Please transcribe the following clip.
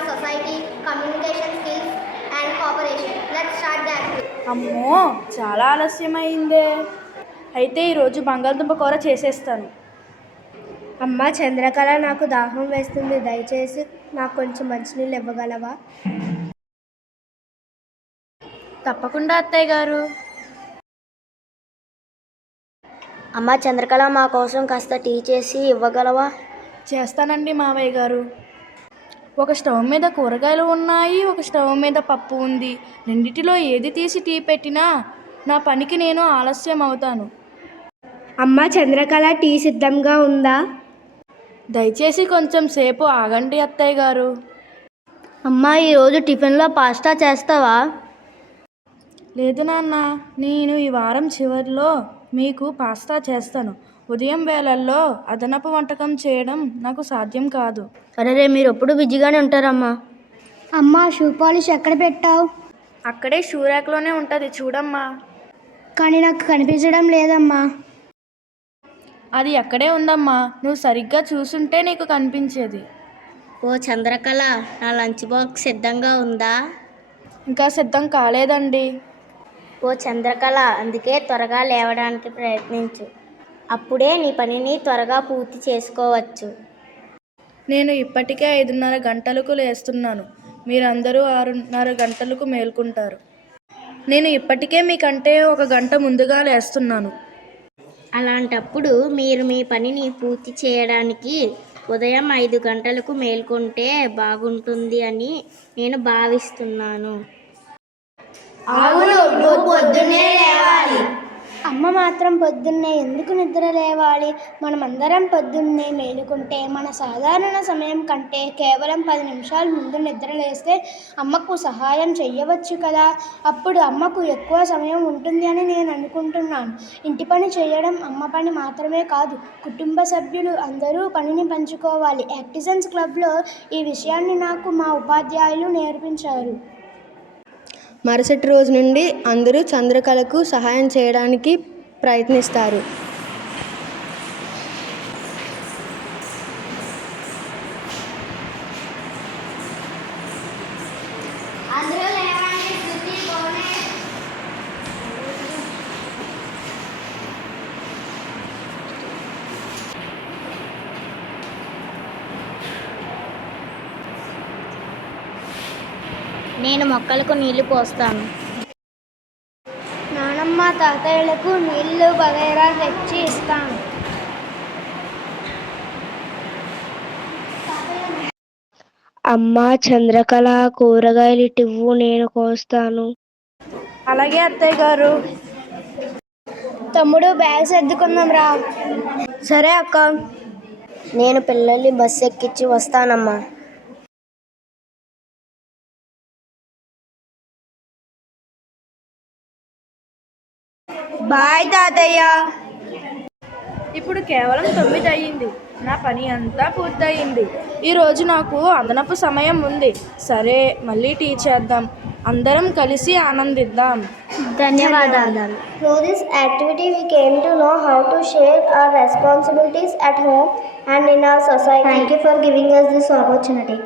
our society, communication skills, and cooperation. Let's start the activity. అమ్మో చాలా ఆలస్యమైందే. అయితే ఈరోజు బంగాళదుంప కూర చేసేస్తాను. అమ్మ చంద్రకళ, నాకు దాహం వేస్తుంది, దయచేసి నాకు కొంచెం మంచినీళ్ళు ఇవ్వగలవా? తప్పకుండా అత్తయ్య గారు. అమ్మ చంద్రకళ, మా కోసం కాస్త టీ చేసి ఇవ్వగలవా? చేస్తానండి మావయ్య గారు. ఒక స్టవ్ మీద కూరగాయలు ఉన్నాయి, ఒక స్టవ్ మీద పప్పు ఉంది. రెండిటిలో ఏది తీసి టీ పెట్టినా నా పనికి నేను ఆలస్యం అవుతాను. అమ్మ చంద్రకళ, టీ సిద్ధంగా ఉందా? దయచేసి కొంచెం సేపు ఆగండి అత్తయ్య గారు. అమ్మ, ఈరోజు టిఫిన్లో పాస్తా చేస్తావా? లేదు నాన్న, నేను ఈ వారం చివరిలో మీకు పాస్తా చేస్తాను. ఉదయం వేళల్లో అదనపు వంటకం చేయడం నాకు సాధ్యం కాదు. అరే, మీరు ఎప్పుడు బిజీగానే ఉంటారమ్మా. అమ్మ, షూ పాలిష్ ఎక్కడ పెట్టావు? అక్కడే షూ ర్యాక్లోనే ఉంటుంది, చూడమ్మా. కానీ నాకు కనిపించడం లేదమ్మా. అది అక్కడే ఉందమ్మా, నువ్వు సరిగ్గా చూసుంటే నీకు కనిపించేది. ఓ చంద్రకళ, నా లంచ్ బాక్స్ సిద్ధంగా ఉందా? ఇంకా సిద్ధం కాలేదండి. ఓ చంద్రకళ, అందుకే త్వరగా లేవడానికి ప్రయత్నించు. అప్పుడే నీ పనిని త్వరగా పూర్తి చేసుకోవచ్చు. నేను ఇప్పటికే 5:30 గంటలకు లేస్తున్నాను. మీరందరూ 6:30 గంటలకు మేల్కుంటారు. నేను ఇప్పటికే మీకంటే 1 గంట ముందుగా లేస్తున్నాను. అలాంటప్పుడు మీరు మీ పనిని పూర్తి చేయడానికి ఉదయం 5 గంటలకు మేల్కొంటే బాగుంటుంది అని నేను భావిస్తున్నాను. అవును, నువ్వు పొద్దున్నే లేవాలి. అమ్మ మాత్రం పొద్దున్నే ఎందుకు నిద్ర లేవాలి? మనమందరం పొద్దున్నే మేలుకుంటే మన సాధారణ సమయం కంటే కేవలం 10 నిమిషాల ముందు నిద్ర లేస్తే అమ్మకు సహాయం చేయవచ్చు కదా. అప్పుడు అమ్మకు ఎక్కువ సమయం ఉంటుంది అని నేను అనుకుంటున్నాను. ఇంటి పని చేయడం అమ్మ పని మాత్రమే కాదు, కుటుంబ సభ్యులు అందరూ పనిని పంచుకోవాలి. యాక్టిజన్స్ క్లబ్లో ఈ విషయాన్ని నాకు మా ఉపాధ్యాయులు నేర్పించారు. మరుసటి రోజు నుండి అందరూ చంద్రకళకు సహాయం చేయడానికి ప్రయత్నిస్తారు. నేను మొక్కలకు నీళ్లు పోస్తాను. నానమ్మ తాతయ్యలకు నీళ్లు వగైరా తెచ్చి ఇస్తాను. అమ్మ చంద్రకళ, కూరగాయలు ఇవ్వు, నేను కోస్తాను. అలాగే అత్తయ్య గారు. తమ్ముడు, బ్యాగ్ సర్దుకుందాం రా. సరే అక్క. నేను పిల్లల్ని బస్సు ఎక్కించి వస్తానమ్మా. బాయ్ తాతయ్య. ఇప్పుడు కేవలం 9 అయ్యింది. నా పని అంతా పూర్తయింది. ఈరోజు నాకు అదనపు సమయం ఉంది. సరే, మళ్ళీ టీ చేద్దాం. అందరం కలిసి ఆనందిద్దాం. ధన్యవాదాలు. Through this activity we came to know how to share our responsibilities at home and in our society. Thank you for giving us this opportunity.